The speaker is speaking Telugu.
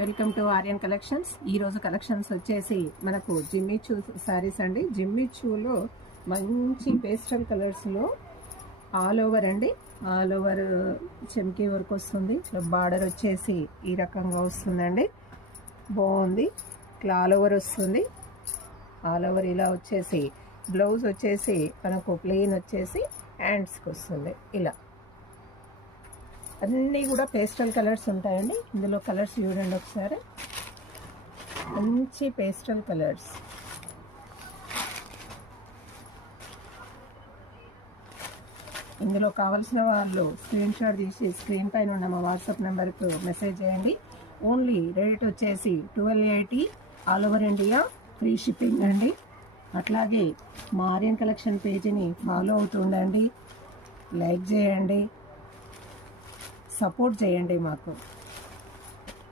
Welcome to Aryan collections. ఈరోజు కలెక్షన్స్ వచ్చేసి మనకు జిమ్మిచూ శారీస్ అండి. జిమ్మిచూలో మంచి పేస్టల్ కలర్స్లో ఆల్ ఓవర్ అండి, ఆల్ ఓవర్ చెమ్కీ వర్క్ వస్తుంది. బార్డర్ వచ్చేసి ఈ రకంగా వస్తుందండి, బాగుంది. ఇట్లా ఆల్ ఓవర్ వస్తుంది. ఆల్ ఓవర్ ఇలా వచ్చేసి బ్లౌజ్ వచ్చేసి మనకు ప్లెయిన్ వచ్చేసి హ్యాండ్స్కి వస్తుంది. ఇలా అన్నీ కూడా పేస్టల్ కలర్స్ ఉంటాయండి. ఇందులో కలర్స్ చూడండి ఒకసారి, మంచి పేస్టల్ కలర్స్. ఇందులో కావాల్సిన వాళ్ళు స్క్రీన్ షాట్ తీసి స్క్రీన్ పైన ఉన్న మా వాట్సాప్ నెంబర్కు మెసేజ్ చేయండి. ఓన్లీ రేట్ వచ్చేసి 1280 all over India, free shipping అండి. అట్లాగే మా ఆర్యన్ కలెక్షన్ పేజీని ఫాలో అవుతుండండి, లైక్ చేయండి, సపోర్ట్ చేయండి మాకు.